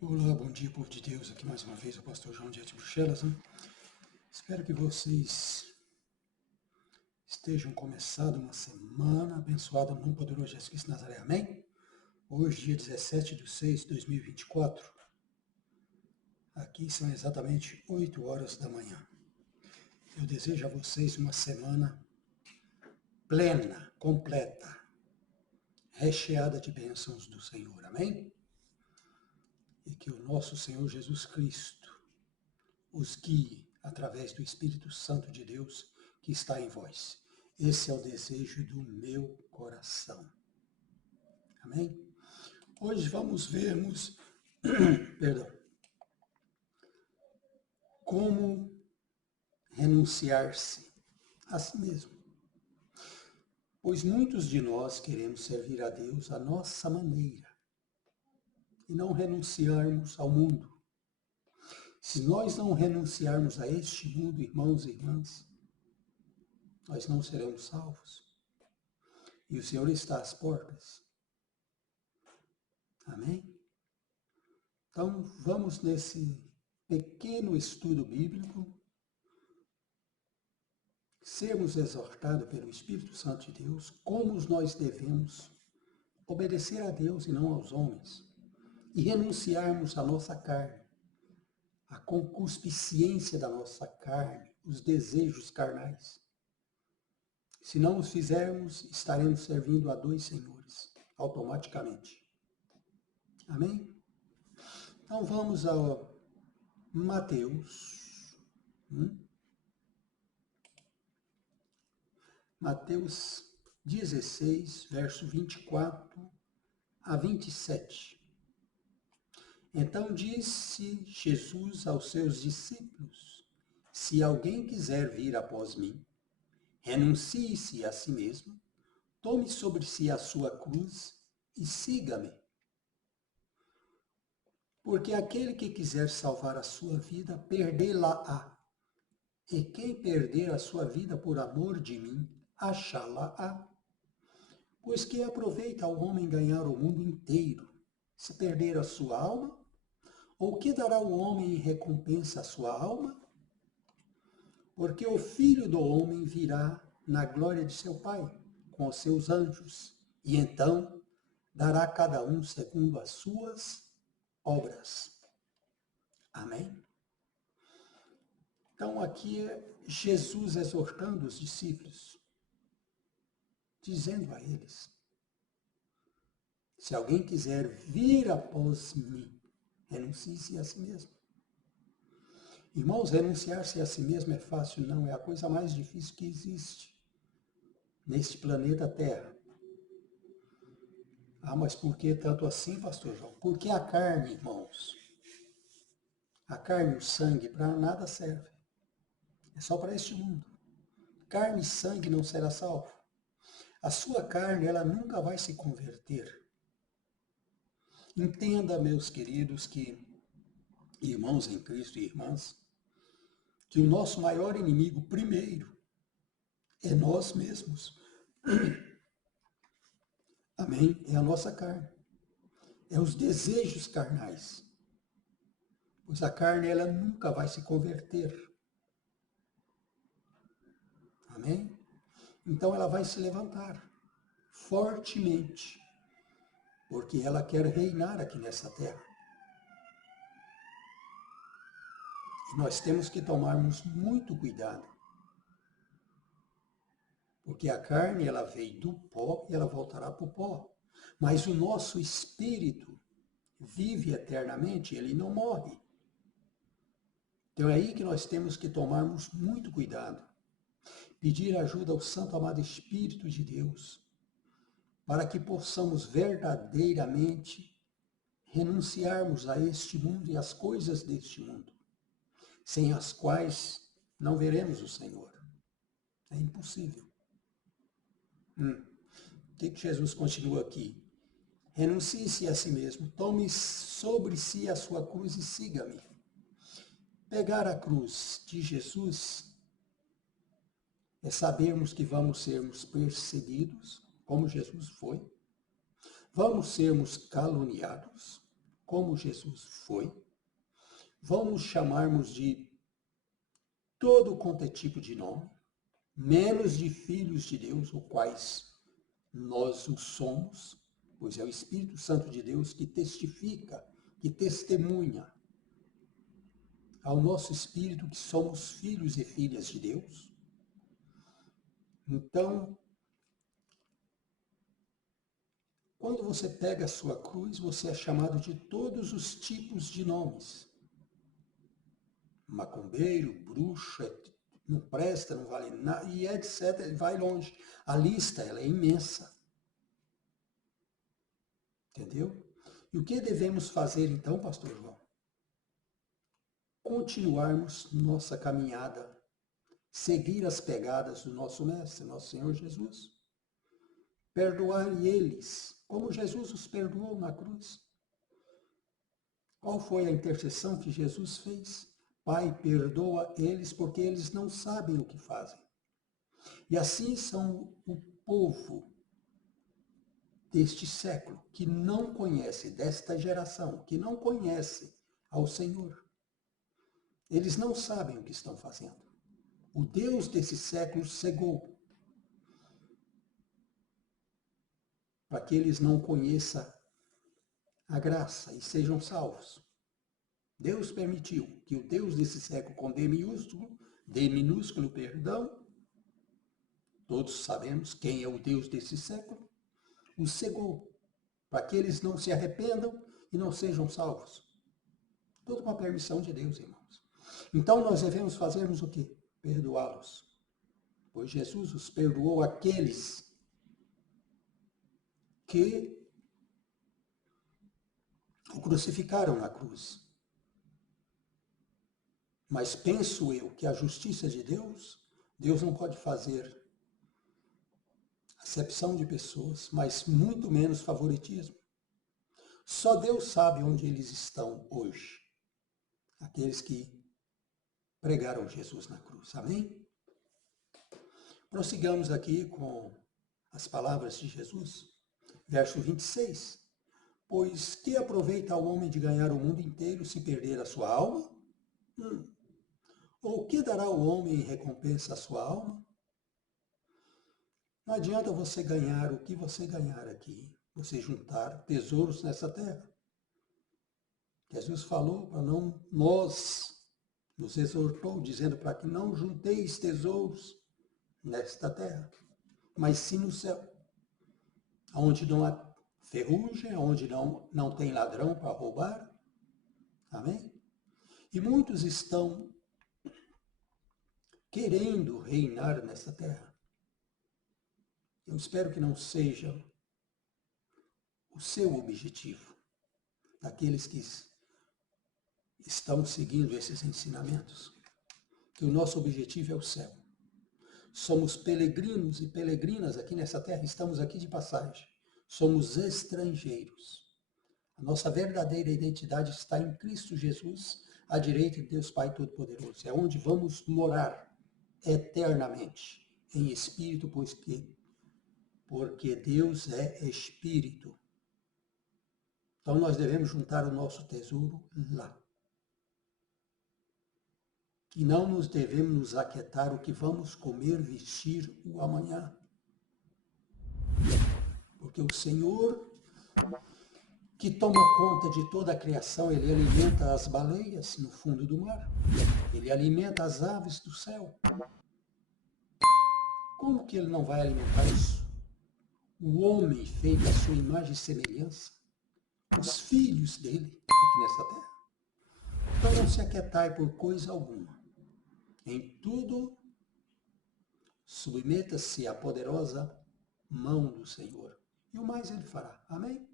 Olá, bom dia, povo de Deus. Aqui mais uma vez o pastor João de Bruxelas. Espero que vocês estejam começando uma semana abençoada no poderoso Jesus Cristo de Nazaré. Amém? Hoje, dia 17/6/2024. Aqui são exatamente 8 horas da manhã. Eu desejo a vocês uma semana plena, completa, recheada de bênçãos do Senhor. Amém? E que o nosso Senhor Jesus Cristo os guie através do Espírito Santo de Deus que está em vós. Esse é o desejo do meu coração. Amém? Hoje vamos vermos, perdão, como renunciar-se a si mesmo. Pois muitos de nós queremos servir a Deus à nossa maneira e não renunciarmos ao mundo. Se nós não renunciarmos a este mundo, irmãos e irmãs, nós não seremos salvos. E o Senhor está às portas. Amém? Então, vamos nesse pequeno estudo bíblico, sermos exortados pelo Espírito Santo de Deus, como nós devemos obedecer a Deus e não aos homens, e renunciarmos à nossa carne, à concupiscência da nossa carne, os desejos carnais. Se não os fizermos, estaremos servindo a dois senhores, automaticamente. Amém? Então vamos a Mateus. Mateus 16, verso 24 a 27. Então disse Jesus aos seus discípulos: Se alguém quiser vir após mim, renuncie-se a si mesmo, tome sobre si a sua cruz e siga-me. Porque aquele que quiser salvar a sua vida, perdê-la-á. E quem perder a sua vida por amor de mim, achá-la-á. Pois que aproveita ao homem ganhar o mundo inteiro, se perder a sua alma? Ou que dará o homem em recompensa à sua alma? Porque o Filho do homem virá na glória de seu Pai, com os seus anjos, e então dará a cada um segundo as suas obras. Amém? Então aqui é Jesus exortando os discípulos, dizendo a eles: se alguém quiser vir após mim, renuncie-se a si mesmo. Irmãos, renunciar-se a si mesmo é fácil? Não, é a coisa mais difícil que existe neste planeta Terra. Ah, mas por que tanto assim, pastor João? Porque a carne, irmãos, a carne e o sangue para nada serve. É só para este mundo. Carne e sangue não será salvo. A sua carne, ela nunca vai se converter. Entenda, meus queridos, que irmãos em Cristo e irmãs, que o nosso maior inimigo primeiro é nós mesmos. Amém? É a nossa carne. É os desejos carnais. Pois a carne, ela nunca vai se converter. Amém? Então ela vai se levantar fortemente, porque ela quer reinar aqui nessa terra. E nós temos que tomarmos muito cuidado, porque a carne, ela veio do pó e ela voltará para o pó. Mas o nosso espírito vive eternamente, ele não morre. Então é aí que nós temos que tomarmos muito cuidado. Pedir ajuda ao Santo Amado Espírito de Deus, para que possamos verdadeiramente renunciarmos a este mundo e às coisas deste mundo, sem as quais não veremos o Senhor. É impossível. O que Jesus continua aqui? Renuncie-se a si mesmo, tome sobre si a sua cruz e siga-me. Pegar a cruz de Jesus é sabermos que vamos sermos perseguidos, como Jesus foi, vamos sermos caluniados, como Jesus foi, vão nos chamarmos de todo quanto é tipo de nome, menos de filhos de Deus, o quais nós o somos, pois é o Espírito Santo de Deus que testifica, que testemunha ao nosso espírito que somos filhos e filhas de Deus. Então, quando você pega a sua cruz, você é chamado de todos os tipos de nomes. Macumbeiro, bruxo, não presta, não vale nada, e etc. Ele vai longe. A lista, ela é imensa. Entendeu? E o que devemos fazer então, pastor João? Continuarmos nossa caminhada, seguir as pegadas do nosso Mestre, nosso Senhor Jesus. Perdoar eles, como Jesus os perdoou na cruz. Qual foi a intercessão que Jesus fez? Pai, perdoa eles porque eles não sabem o que fazem. E assim são o povo deste século, que não conhece, desta geração, que não conhece ao Senhor. Eles não sabem o que estão fazendo. O Deus desse século cegou para que eles não conheçam a graça e sejam salvos. Deus permitiu que o Deus desse século, com D minúsculo, perdão, todos sabemos quem é o Deus desse século, os cegou, para que eles não se arrependam e não sejam salvos. Tudo com a permissão de Deus, irmãos. Então nós devemos fazermos o quê? Perdoá-los. Pois Jesus os perdoou aqueles que o crucificaram na cruz. Mas penso eu que a justiça de Deus, Deus não pode fazer acepção de pessoas, mas muito menos favoritismo. Só Deus sabe onde eles estão hoje. Aqueles que pregaram Jesus na cruz. Amém? Prossigamos aqui com as palavras de Jesus. Verso 26. Pois que aproveita o homem de ganhar o mundo inteiro se perder a sua alma? Ou que dará o homem em recompensa à sua alma? Não adianta você ganhar o que você ganhar aqui, você juntar tesouros nessa terra. Jesus falou para não, nos exortou, dizendo para que não junteis tesouros nesta terra, mas sim no céu, onde não há ferrugem, onde não tem ladrão para roubar. Amém? E muitos estão querendo reinar nesta terra. Eu espero que não seja o seu objetivo, daqueles que estão seguindo esses ensinamentos, que o nosso objetivo é o céu. Somos peregrinos e peregrinas aqui nessa terra, estamos aqui de passagem. Somos estrangeiros. A nossa verdadeira identidade está em Cristo Jesus, à direita de Deus Pai Todo-Poderoso. É onde vamos morar eternamente, em espírito, porque Deus é espírito. Então nós devemos juntar o nosso tesouro lá. E não nos devemos nos aquietar o que vamos comer, vestir o amanhã. Porque o Senhor, que toma conta de toda a criação, Ele alimenta as baleias no fundo do mar. Ele alimenta as aves do céu. Como que Ele não vai alimentar isso? O homem feito à sua imagem e semelhança, os filhos dele aqui nessa terra. Então não se aquietai por coisa alguma. Em tudo, submeta-se à poderosa mão do Senhor. E o mais Ele fará. Amém?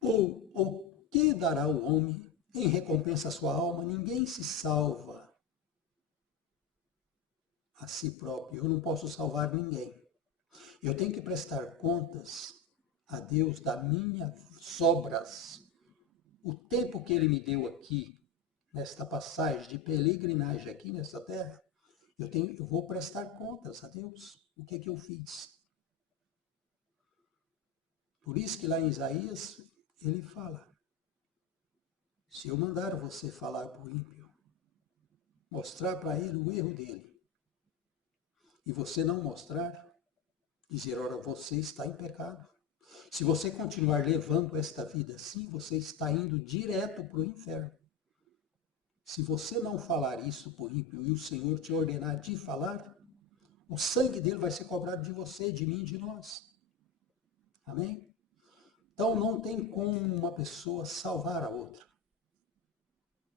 Ou o que dará o homem em recompensa à sua alma? Ninguém se salva a si próprio. Eu não posso salvar ninguém. Eu tenho que prestar contas a Deus das minhas sobras. O tempo que Ele me deu aqui, nesta passagem de peregrinagem aqui nessa terra, eu vou prestar contas a Deus. O que é que eu fiz? Por isso que lá em Isaías, ele fala, se eu mandar você falar para o ímpio, mostrar para ele o erro dele, e você não mostrar, dizer, ora, você está em pecado. Se você continuar levando esta vida assim, você está indo direto para o inferno. Se você não falar isso para o ímpio e o Senhor te ordenar de falar, o sangue dele vai ser cobrado de você, de mim, de nós. Amém? Então não tem como uma pessoa salvar a outra.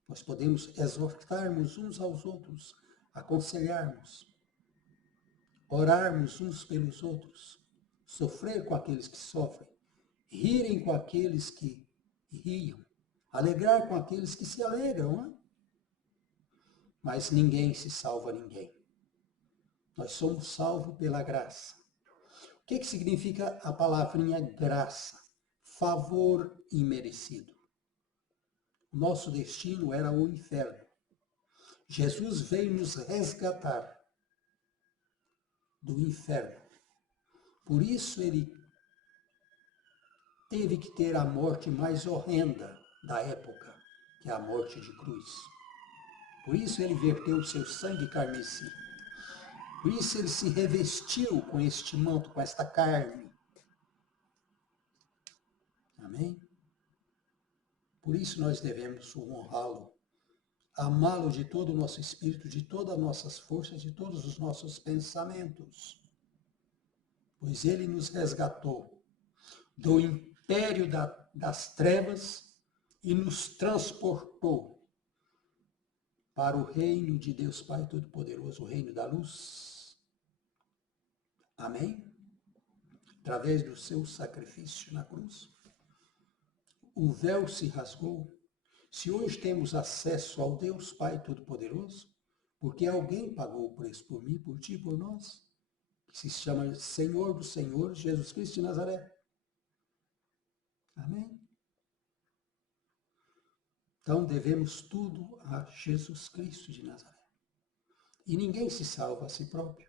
Nós podemos exortarmos uns aos outros, aconselharmos, orarmos uns pelos outros, sofrer com aqueles que sofrem, rirem com aqueles que riam, alegrar com aqueles que se alegram, não é? Mas ninguém se salva a ninguém. Nós somos salvos pela graça. O que significa a palavrinha graça? Favor imerecido. O nosso destino era o inferno. Jesus veio nos resgatar do inferno. Por isso ele teve que ter a morte mais horrenda da época, que é a morte de cruz. Por isso ele verteu o seu sangue carmesí. Por isso ele se revestiu com este manto, com esta carne. Amém? Por isso nós devemos honrá-lo, amá-lo de todo o nosso espírito, de todas as nossas forças, de todos os nossos pensamentos. Pois ele nos resgatou do império das trevas e nos transportou para o reino de Deus Pai Todo-Poderoso, o reino da luz. Amém? Através do seu sacrifício na cruz, o véu se rasgou. Se hoje temos acesso ao Deus Pai Todo-Poderoso, porque alguém pagou o preço por mim, por ti, por nós, que se chama Senhor dos Senhores, Jesus Cristo de Nazaré. Amém? Então devemos tudo a Jesus Cristo de Nazaré. E ninguém se salva a si próprio.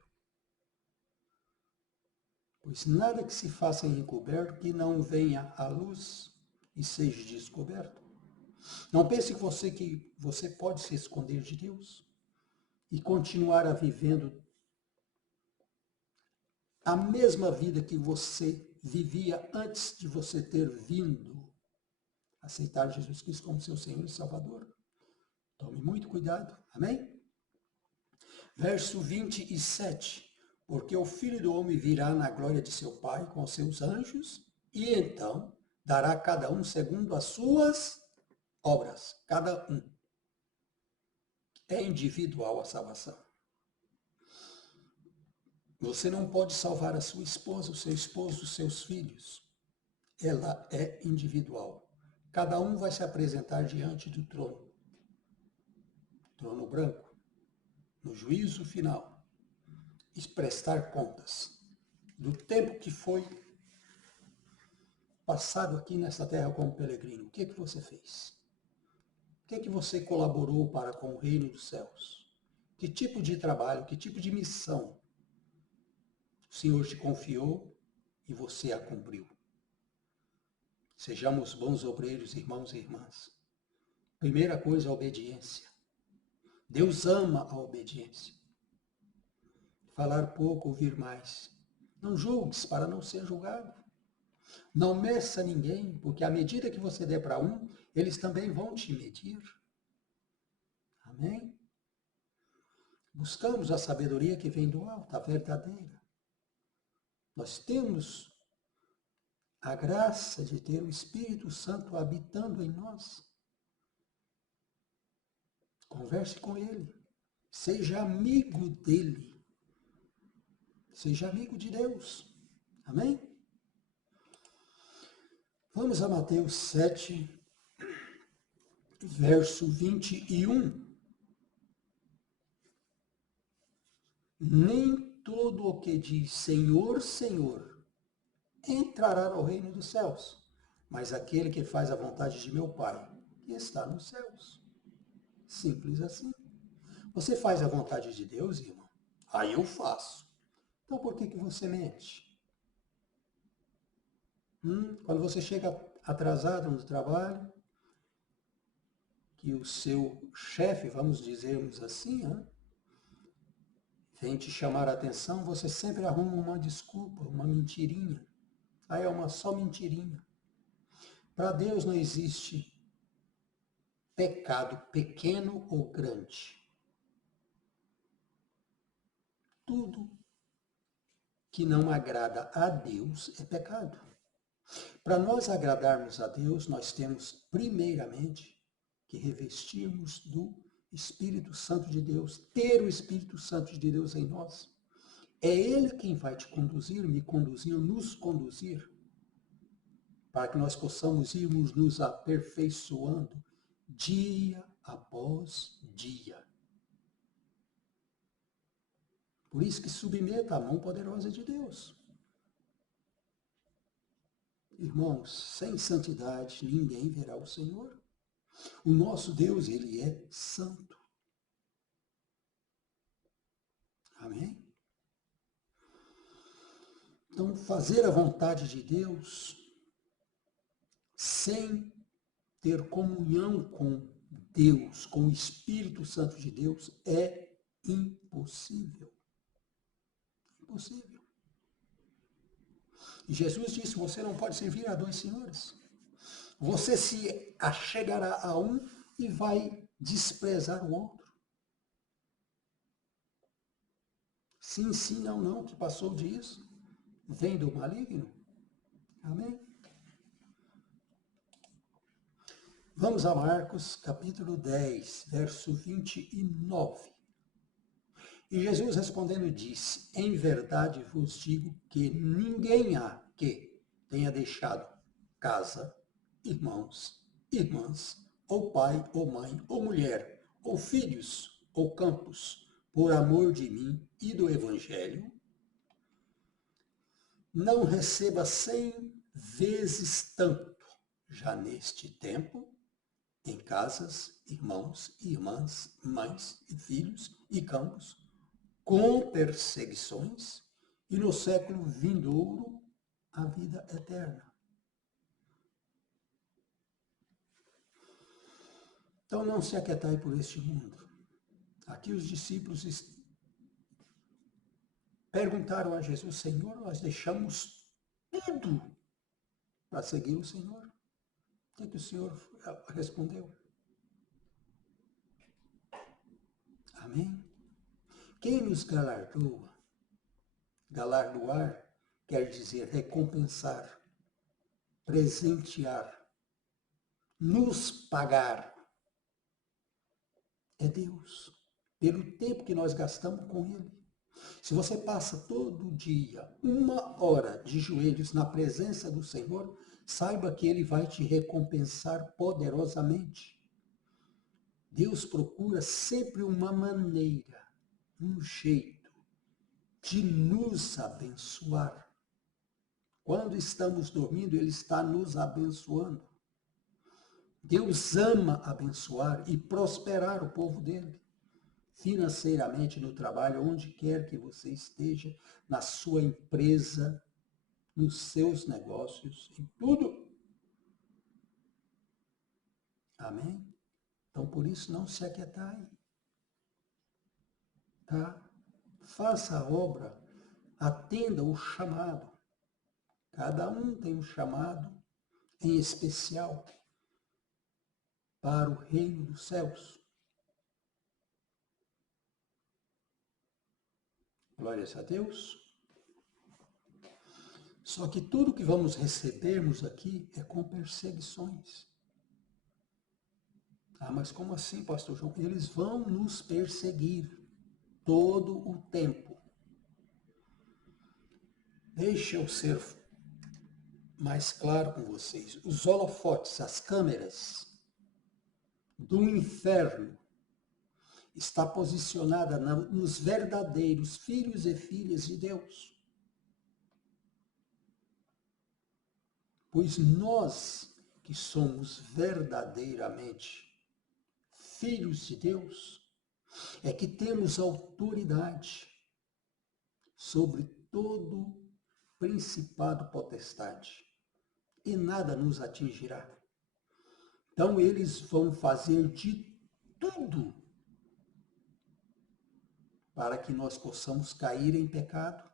Pois nada que se faça em encoberto que não venha à luz e seja descoberto. Não pense que você pode se esconder de Deus e continuar a vivendo a mesma vida que você vivia antes de você ter vindo aceitar Jesus Cristo como seu Senhor e Salvador. Tome muito cuidado, amém? Verso 27. Porque o Filho do Homem virá na glória de seu Pai com os seus anjos, e então dará a cada um segundo as suas obras. Cada um. É individual a salvação. Você não pode salvar a sua esposa, o seu esposo, os seus filhos. Ela é individual. Cada um vai se apresentar diante do trono. Trono branco. No juízo final. E prestar contas do tempo que foi passado aqui nessa terra como peregrino. O que você fez? O que você colaborou para com o reino dos céus? Que tipo de trabalho, que tipo de missão o Senhor te confiou e você a cumpriu? Sejamos bons obreiros, irmãos e irmãs. Primeira coisa, a obediência. Deus ama a obediência. Falar pouco, ouvir mais. Não julgues para não ser julgado. Não meça ninguém, porque à medida que você der para um, eles também vão te medir. Amém? Buscamos a sabedoria que vem do alto, a verdadeira. Nós temos a graça de ter o Espírito Santo habitando em nós. Converse com ele. Seja amigo dele. Seja amigo de Deus. Amém? Vamos a Mateus 7, verso 21. Nem todo o que diz Senhor, Senhor, entrará no reino dos céus, mas aquele que faz a vontade de meu Pai, que está nos céus. Simples assim. Você faz a vontade de Deus, irmão? Aí eu faço. Então por que você mente? Quando você chega atrasado no trabalho, que o seu chefe, vamos dizermos assim, vem te chamar a atenção, você sempre arruma uma desculpa, uma mentirinha. Aí é uma só mentirinha. Para Deus não existe pecado pequeno ou grande. Tudo que não agrada a Deus é pecado. Para nós agradarmos a Deus, nós temos, primeiramente, que revestirmos do Espírito Santo de Deus, ter o Espírito Santo de Deus em nós. É Ele quem vai te conduzir, me conduzir, nos conduzir, para que nós possamos irmos nos aperfeiçoando dia após dia. Por isso que submeta a mão poderosa de Deus. Irmãos, sem santidade ninguém verá o Senhor. O nosso Deus, Ele é santo. Amém? Então, fazer a vontade de Deus sem ter comunhão com Deus, com o Espírito Santo de Deus, é impossível. Impossível. E Jesus disse, você não pode servir a dois senhores. Você se achegará a um e vai desprezar o outro. Sim, sim, não, não, que passou disso. Vem do maligno. Amém? Vamos a Marcos, capítulo 10, verso 29. E Jesus respondendo disse, em verdade vos digo que ninguém há que tenha deixado casa, irmãos, irmãs, ou pai, ou mãe, ou mulher, ou filhos, ou campos, por amor de mim e do Evangelho, não receba 100 vezes tanto, já neste tempo, em casas, irmãos, irmãs, mães e filhos e campos, com perseguições, e no século vindouro a vida eterna. Então não se aquietai por este mundo. Aqui os discípulos perguntaram a Jesus, Senhor, nós deixamos tudo para seguir o Senhor. O que o Senhor respondeu? Amém? Quem nos galardoa? Galardoar quer dizer recompensar, presentear, nos pagar. É Deus, pelo tempo que nós gastamos com Ele. Se você passa todo dia 1 hora de joelhos na presença do Senhor, saiba que Ele vai te recompensar poderosamente. Deus procura sempre uma maneira, um jeito de nos abençoar. Quando estamos dormindo, Ele está nos abençoando. Deus ama abençoar e prosperar o povo dele. Financeiramente, no trabalho, onde quer que você esteja, na sua empresa, nos seus negócios, em tudo. Amém? Então, por isso, não se aquietai. Tá? Faça a obra, atenda o chamado. Cada um tem um chamado em especial para o reino dos céus. Glórias a Deus. Só que tudo que vamos recebermos aqui é com perseguições. Ah, mas como assim, pastor João? Eles vão nos perseguir todo o tempo. Deixa eu ser mais claro com vocês. Os holofotes, as câmeras do inferno está posicionada nos verdadeiros filhos e filhas de Deus. Pois nós que somos verdadeiramente filhos de Deus, é que temos autoridade sobre todo principado potestade, e nada nos atingirá. Então eles vão fazer de tudo para que nós possamos cair em pecado,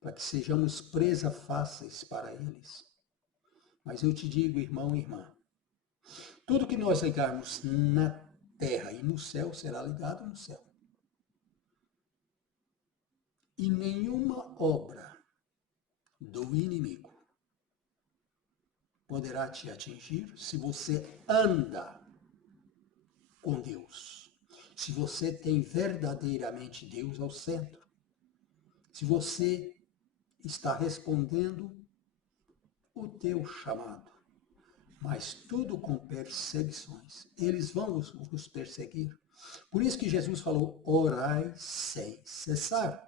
para que sejamos presa fáceis para eles. Mas eu te digo, irmão e irmã, tudo que nós ligarmos na terra e no céu será ligado no céu. E nenhuma obra do inimigo poderá te atingir se você anda com Deus. Se você tem verdadeiramente Deus ao centro. Se você está respondendo o teu chamado. Mas tudo com perseguições. Eles vão vos perseguir. Por isso que Jesus falou, orai sem cessar.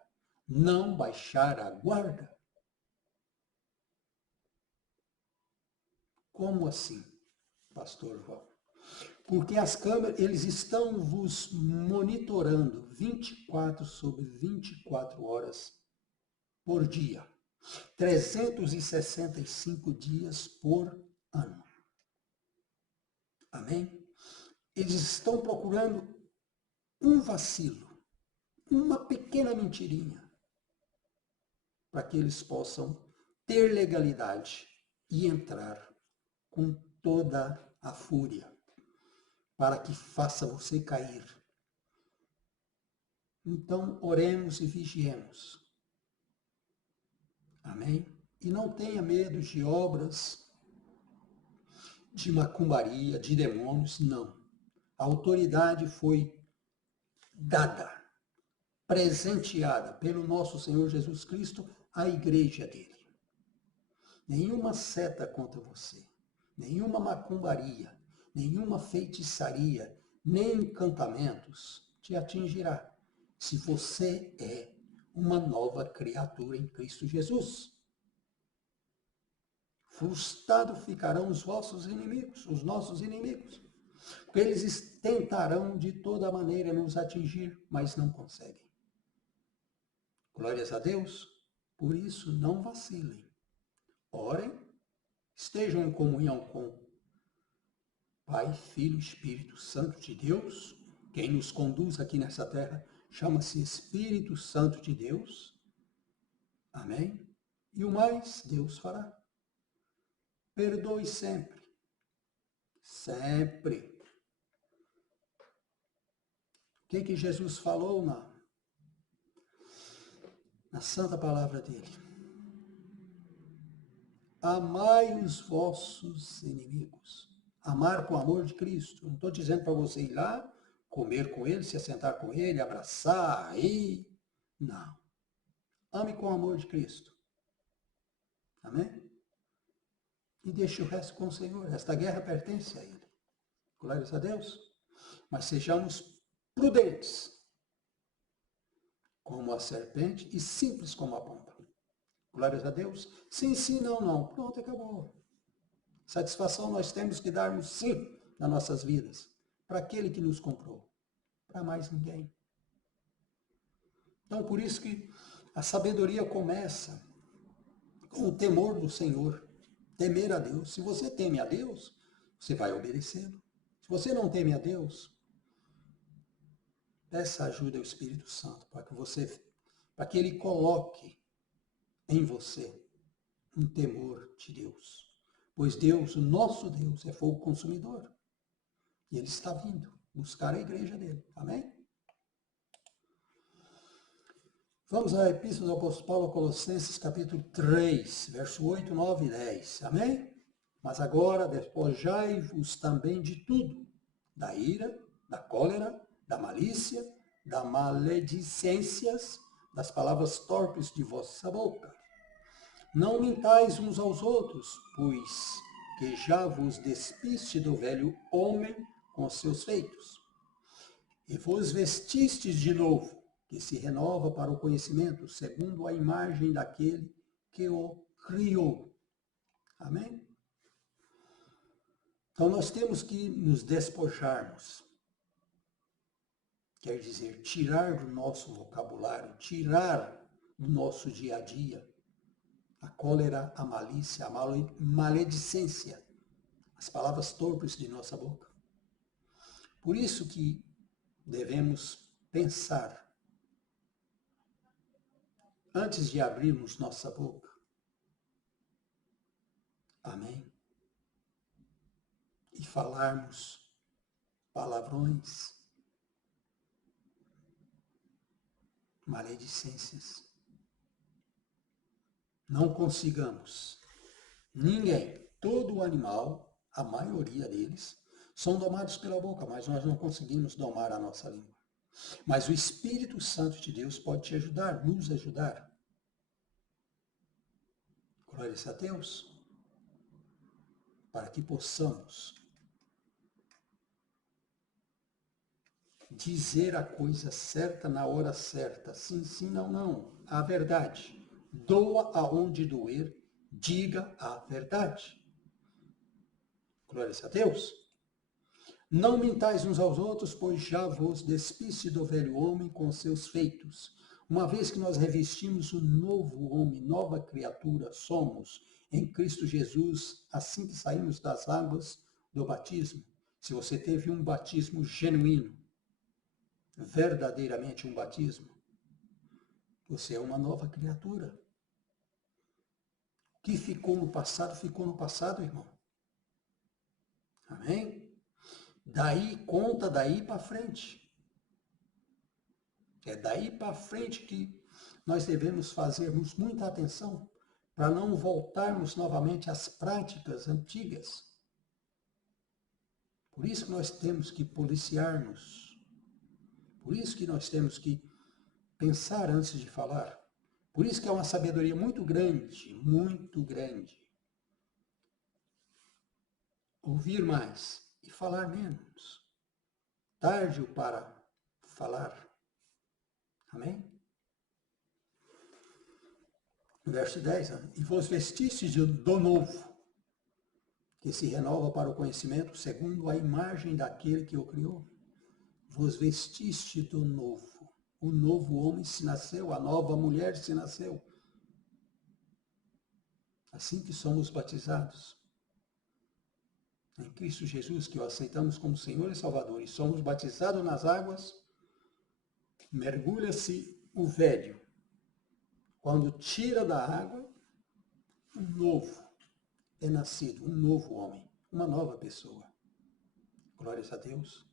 Não baixar a guarda. Como assim, pastor Val? Porque as câmeras, eles estão vos monitorando 24 sobre 24 horas por dia. 365 dias por ano. Amém? Eles estão procurando um vacilo, uma pequena mentirinha, para que eles possam ter legalidade e entrar com toda a fúria, para que faça você cair. Então, oremos e vigiemos. Amém? E não tenha medo de obras de macumbaria, de demônios, não. A autoridade foi dada, presenteada pelo nosso Senhor Jesus Cristo à igreja dele. Nenhuma seta contra você, nenhuma macumbaria, nenhuma feitiçaria, nem encantamentos te atingirá, se você é uma nova criatura em Cristo Jesus. Frustrados ficarão os vossos inimigos, os nossos inimigos. Porque eles tentarão de toda maneira nos atingir, mas não conseguem. Glórias a Deus. Por isso, não vacilem. Orem, estejam em comunhão com Pai, Filho e Espírito Santo de Deus. Quem nos conduz aqui nessa terra chama-se Espírito Santo de Deus. Amém? E o mais Deus fará. Perdoe sempre. Sempre. O que Jesus falou na santa palavra dele? Amai os vossos inimigos. Amar com o amor de Cristo. Não estou dizendo para você ir lá, comer com ele, se assentar com ele, abraçar, aí. Não. Ame com o amor de Cristo. Amém? E deixe o resto com o Senhor. Esta guerra pertence a ele. Glórias a Deus. Mas sejamos prudentes, como a serpente, e simples como a pomba. Glórias a Deus. Sim, sim, não, não. Pronto, acabou. Satisfação nós temos que darmos sim nas nossas vidas. Para aquele que nos comprou. Para mais ninguém. Então, por isso que a sabedoria começa com o temor do Senhor. Temer a Deus. Se você teme a Deus, você vai obedecê-lo. Se você não teme a Deus, peça ajuda ao Espírito Santo para que ele coloque em você um temor de Deus. Pois Deus, o nosso Deus, é fogo consumidor. E ele está vindo buscar a igreja dele. Amém? Vamos à Epístola do Apóstolo Paulo a Colossenses, capítulo 3, verso 8, 9 e 10. Amém? Mas agora despojai-vos também de tudo, da ira, da cólera, da malícia, da maledicências, das palavras torpes de vossa boca. Não mintais uns aos outros, pois que já vos despiste do velho homem com os seus feitos, e vos vestistes de novo, que se renova para o conhecimento, segundo a imagem daquele que o criou. Amém? Então nós temos que nos despojarmos. Quer dizer, tirar do nosso vocabulário, tirar do nosso dia a dia a cólera, a malícia, a maledicência, as palavras torpes de nossa boca. Por isso que devemos pensar antes de abrirmos nossa boca. Amém? E falarmos palavrões, maledicências. Não consigamos. Ninguém, todo o animal, a maioria deles, são domados pela boca, mas nós não conseguimos domar a nossa língua. Mas o Espírito Santo de Deus pode te ajudar, nos ajudar. Glória a Deus. Para que possamos dizer a coisa certa na hora certa. Sim, sim, não, não. A verdade. Doa aonde doer, diga a verdade. Glória a Deus. Não mintais uns aos outros, pois já vos despiste do velho homem com seus feitos. Uma vez que nós revestimos o novo homem, nova criatura, somos em Cristo Jesus, assim que saímos das águas do batismo. Se você teve um batismo genuíno, verdadeiramente um batismo, você é uma nova criatura. O que ficou no passado, irmão. Amém? Daí, conta daí para frente. É daí para frente que nós devemos fazermos muita atenção para não voltarmos novamente às práticas antigas. Por isso que nós temos que policiar-nos. Por isso que nós temos que pensar antes de falar. Por isso que é uma sabedoria muito grande, muito grande. Ouvir mais e falar menos. Tarde para falar. Amém? Verso 10. E vos vestistes do novo, que se renova para o conhecimento segundo a imagem daquele que o criou. Vos vestiste do novo. O novo homem se nasceu, a nova mulher se nasceu. Assim que somos batizados em Cristo Jesus, que o aceitamos como Senhor e Salvador, e somos batizados nas águas, mergulha-se o velho. Quando tira da água, um novo é nascido, um novo homem, uma nova pessoa. Glórias a Deus.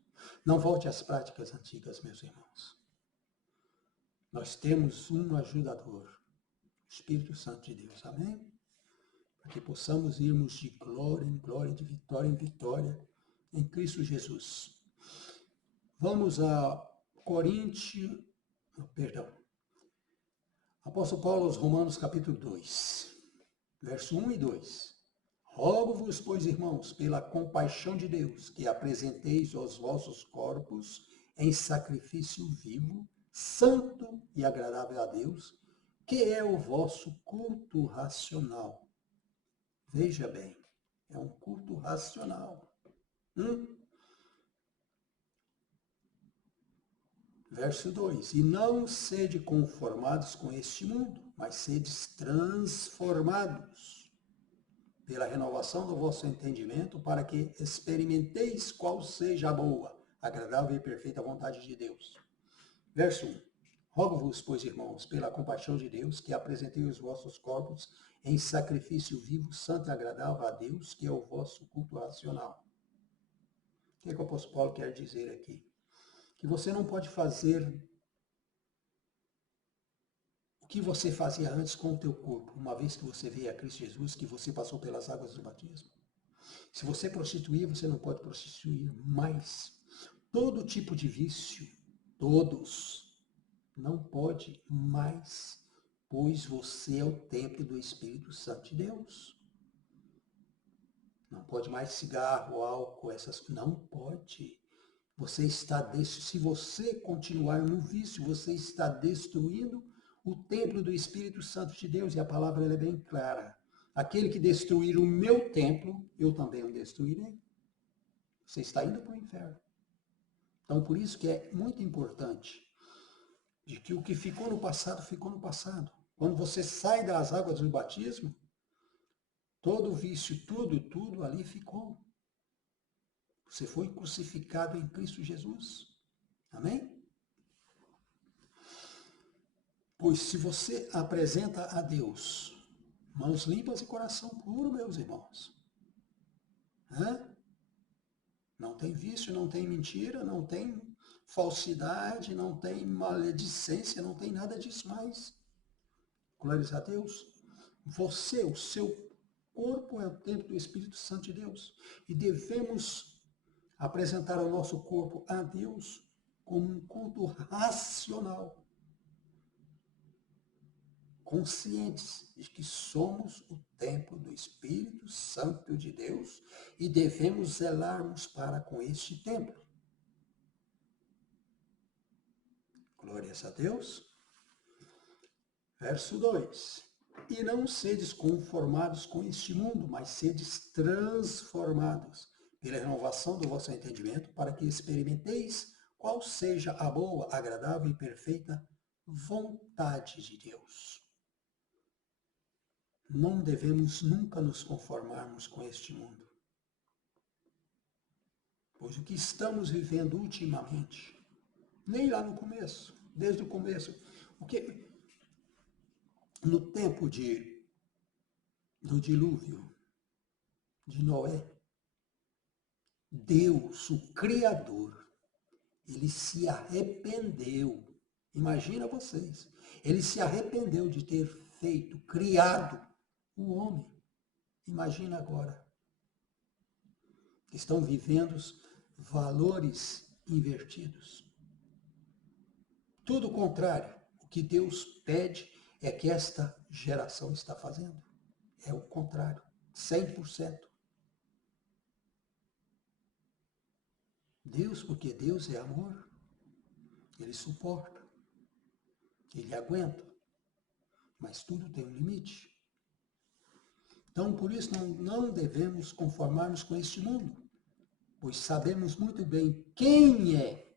Não volte às práticas antigas, meus irmãos. Nós temos um ajudador, o Espírito Santo de Deus. Amém? Para que possamos irmos de glória em glória, de vitória em vitória, em Cristo Jesus. Vamos a Apóstolo Paulo aos Romanos capítulo 2, verso 1 e 2. Rogo-vos, pois, irmãos, pela compaixão de Deus, que apresenteis os vossos corpos em sacrifício vivo, santo e agradável a Deus, que é o vosso culto racional. Veja bem, é um culto racional. Verso 2. E não sede conformados com este mundo, mas sedes transformados pela renovação do vosso entendimento, para que experimenteis qual seja a boa, agradável e perfeita vontade de Deus. Verso 1. Rogo-vos, pois, irmãos, pela compaixão de Deus, que apresenteis os vossos corpos em sacrifício vivo, santo e agradável a Deus, que é o vosso culto racional. O que é que o apóstolo Paulo quer dizer aqui? Que você não pode fazer o que você fazia antes com o teu corpo, uma vez que você veio a Cristo Jesus, que você passou pelas águas do batismo. Se você prostituir, você não pode prostituir mais. Todo tipo de vício, todos, não pode mais, pois você é o templo do Espírito Santo de Deus. Não pode mais cigarro, álcool, não pode. Você está, se você continuar no vício, você está destruindo o templo do Espírito Santo de Deus, e a palavra ela é bem clara. Aquele que destruir o meu templo, eu também o destruirei. Você está indo para o inferno. Então, por isso que é muito importante de que o que ficou no passado, ficou no passado. Quando você sai das águas do batismo, todo o vício, tudo ali ficou. Você foi crucificado em Cristo Jesus. Amém? Pois se você apresenta a Deus mãos limpas e coração puro, meus irmãos, não tem vício, não tem mentira, não tem falsidade, não tem maledicência, não tem nada disso mais. Glórias a Deus. Você, o seu corpo é o templo do Espírito Santo de Deus. E devemos apresentar o nosso corpo a Deus como um culto racional, conscientes de que somos o templo do Espírito Santo de Deus e devemos zelarmos para com este templo. Glórias a Deus. Verso 2. E não sedes conformados com este mundo, mas sedes transformados pela renovação do vosso entendimento, para que experimenteis qual seja a boa, agradável e perfeita vontade de Deus. Não devemos nunca nos conformarmos com este mundo. Pois o que estamos vivendo ultimamente, nem lá no começo, desde o começo, no tempo do dilúvio de Noé, Deus, o Criador, ele se arrependeu. Imagina vocês, ele se arrependeu de ter criado o homem. Imagina agora. Estão vivendo valores invertidos. Tudo o contrário. O que Deus pede é que esta geração está fazendo. É o contrário. 100%. Deus, porque Deus é amor. Ele suporta. Ele aguenta. Mas tudo tem um limite. Então, por isso, não devemos conformar-nos com este mundo, pois sabemos muito bem quem é,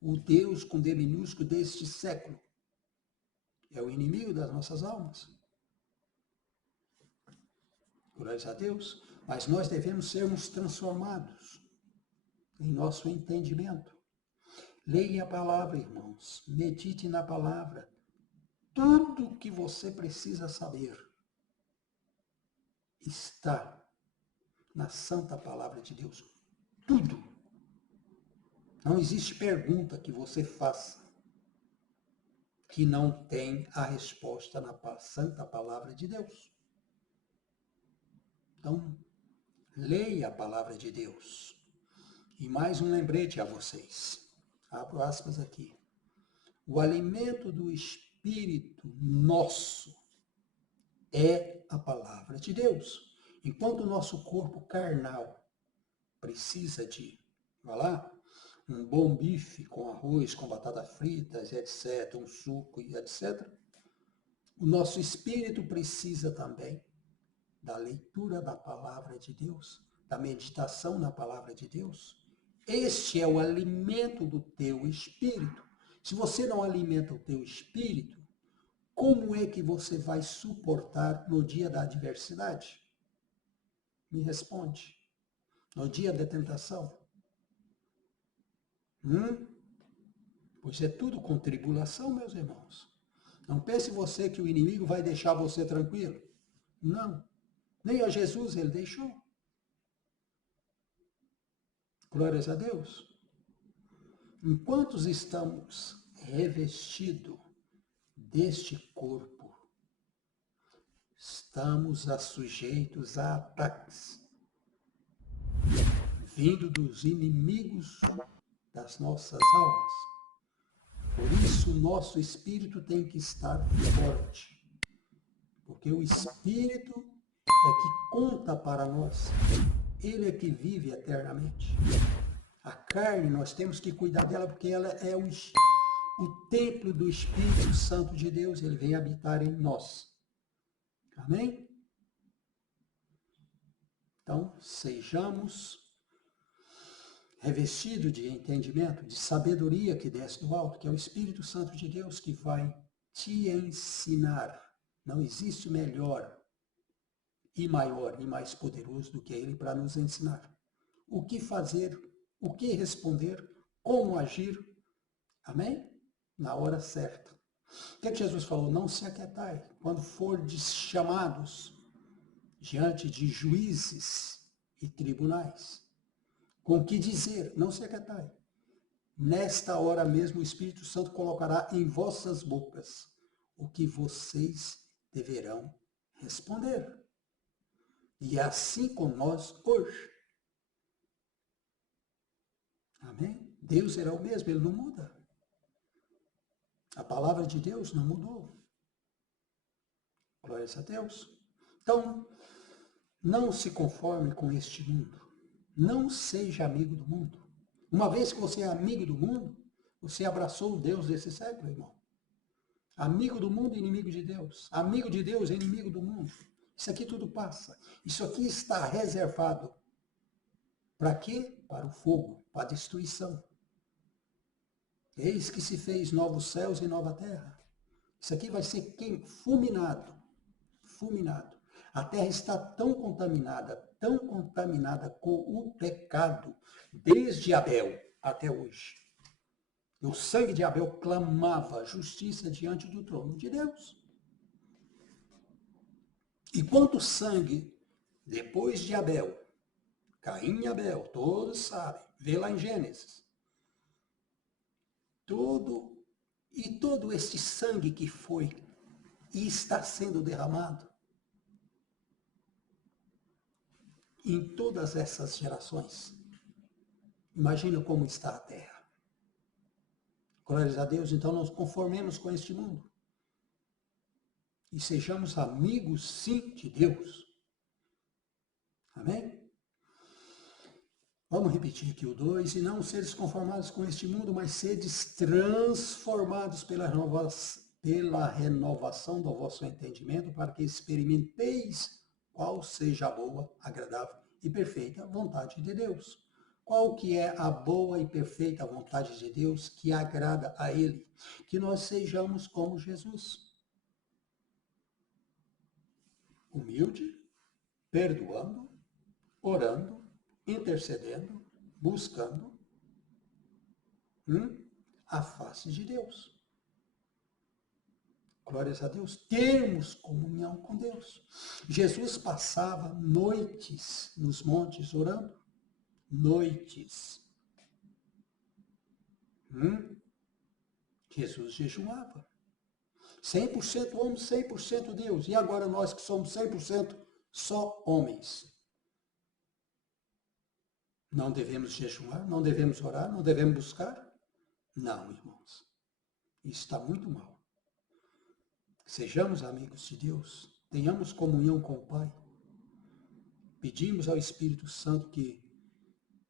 o Deus com D minúsculo deste século. É o inimigo das nossas almas. Glórias a Deus. Mas nós devemos sermos transformados em nosso entendimento. Leia a palavra, irmãos. Medite na palavra. Tudo o que você precisa saber está na santa palavra de Deus. Tudo. Não existe pergunta que você faça que não tem a resposta na santa palavra de Deus. Então, leia a palavra de Deus. E mais um lembrete a vocês. Abro aspas aqui. O alimento do Espírito nosso é a palavra de Deus. Enquanto o nosso corpo carnal precisa de, vai lá, um bom bife com arroz, com batatas fritas, etc., um suco e etc., o nosso espírito precisa também da leitura da palavra de Deus, da meditação na palavra de Deus. Este é o alimento do teu espírito. Se você não alimenta o teu espírito, como é que você vai suportar no dia da adversidade? Me responde. No dia da tentação? Pois é tudo com tribulação, meus irmãos. Não pense você que o inimigo vai deixar você tranquilo. Não. Nem a Jesus ele deixou. Glórias a Deus. Enquanto estamos revestidos deste corpo, estamos sujeitos a ataques vindo dos inimigos das nossas almas. Por isso, o nosso espírito tem que estar forte, porque o espírito é que conta para nós. Ele é que vive eternamente. A carne, nós temos que cuidar dela, porque ela é o templo do Espírito Santo de Deus. Ele vem habitar em nós. Amém? Então, sejamos revestidos de entendimento, de sabedoria que desce do alto, que é o Espírito Santo de Deus que vai te ensinar. Não existe melhor e maior e mais poderoso do que ele para nos ensinar. O que fazer, o que responder, como agir. Amém? Na hora certa. O que Jesus falou? Não se aquietai. Quando fordes chamados diante de juízes e tribunais. Com o que dizer? Não se aquietai. Nesta hora mesmo o Espírito Santo colocará em vossas bocas o que vocês deverão responder. E é assim com nós hoje. Amém? Deus será o mesmo, ele não muda. A palavra de Deus não mudou. Glória a Deus. Então, não se conforme com este mundo. Não seja amigo do mundo. Uma vez que você é amigo do mundo, você abraçou o Deus desse século, irmão. Amigo do mundo, inimigo de Deus. Amigo de Deus, inimigo do mundo. Isso aqui tudo passa. Isso aqui está reservado. Para quê? Para o fogo, para a destruição. Eis que se fez novos céus e nova terra. Isso aqui vai ser fulminado. Fulminado. A terra está tão contaminada com o pecado, desde Abel até hoje. O sangue de Abel clamava justiça diante do trono de Deus. E quanto sangue, depois de Abel, Caim e Abel, todos sabem, vê lá em Gênesis. Todo este sangue que foi e está sendo derramado em todas essas gerações. Imagina como está a terra. Glórias a Deus, então nos conformemos com este mundo. E sejamos amigos, sim, de Deus. Amém? Vamos repetir aqui o 2. E não seres conformados com este mundo, mas sedes transformados pela renovação do vosso entendimento, para que experimenteis qual seja a boa, agradável e perfeita vontade de Deus. Qual que é a boa e perfeita vontade de Deus que agrada a Ele? Que nós sejamos como Jesus. Humilde, perdoando, orando, intercedendo, buscando a face de Deus. Glórias a Deus. Termos comunhão com Deus. Jesus passava noites nos montes orando. Noites. Jesus jejuava. 100% homem, 100% Deus. E agora nós que somos 100% só homens. Não devemos jejuar, não devemos orar, não devemos buscar? Não, irmãos. Isso está muito mal. Sejamos amigos de Deus, tenhamos comunhão com o Pai. Pedimos ao Espírito Santo que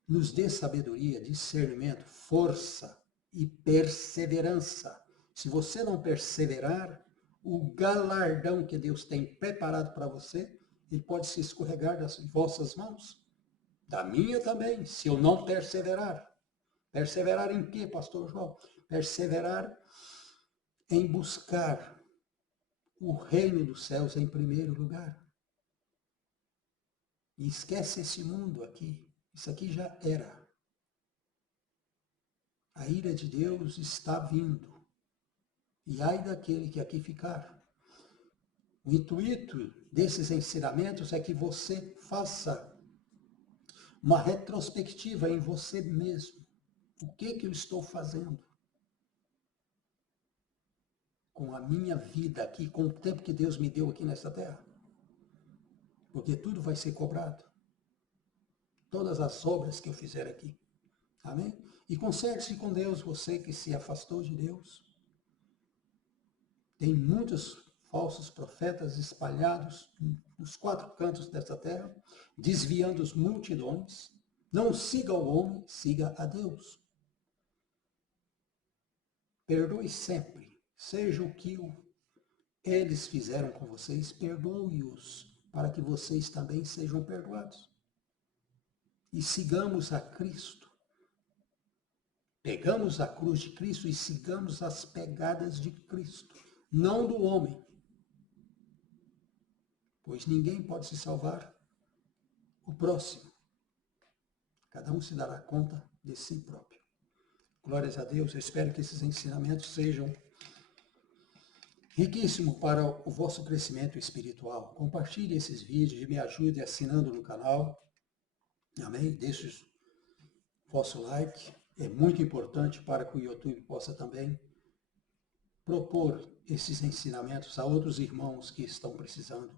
nos dê sabedoria, discernimento, força e perseverança. Se você não perseverar, o galardão que Deus tem preparado para você, ele pode se escorregar das vossas mãos. Da minha também, se eu não perseverar. Perseverar em quê, pastor João? Perseverar em buscar o reino dos céus em primeiro lugar. E esquece esse mundo aqui. Isso aqui já era. A ira de Deus está vindo. E ai daquele que aqui ficar. O intuito desses ensinamentos é que você faça uma retrospectiva em você mesmo. O que eu estou fazendo com a minha vida aqui, com o tempo que Deus me deu aqui nessa terra? Porque tudo vai ser cobrado. Todas as obras que eu fizer aqui. Amém? E conserte-se com Deus, você que se afastou de Deus. Tem muitos falsos profetas espalhados nos 4 cantos dessa terra, desviando as multidões. Não siga o homem, siga a Deus. Perdoe sempre, seja o que eles fizeram com vocês, perdoe-os, para que vocês também sejam perdoados. E sigamos a Cristo. Pegamos a cruz de Cristo e sigamos as pegadas de Cristo. não do homem, pois ninguém pode se salvar o próximo. Cada um se dará conta de si próprio. Glórias a Deus, eu espero que esses ensinamentos sejam riquíssimos para o vosso crescimento espiritual. Compartilhe esses vídeos e me ajude assinando no canal. Amém? Deixe o vosso like. É muito importante para que o YouTube possa também propor esses ensinamentos a outros irmãos que estão precisando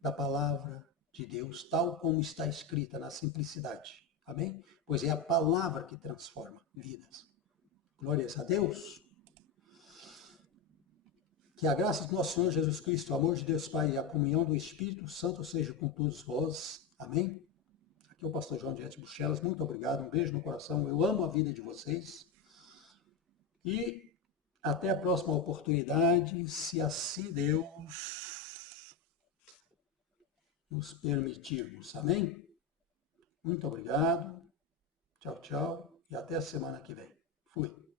da palavra de Deus, tal como está escrita na simplicidade. Amém? Pois é a palavra que transforma vidas. Glórias a Deus. Que a graça do nosso Senhor Jesus Cristo, o amor de Deus Pai e a comunhão do Espírito Santo seja com todos vós. Amém? Aqui é o pastor João Dias Buchelas. Muito obrigado. Um beijo no coração. Eu amo a vida de vocês. E até a próxima oportunidade, se assim Deus nos permitirmos. Amém? Muito obrigado. Tchau, tchau. E até a semana que vem. Fui.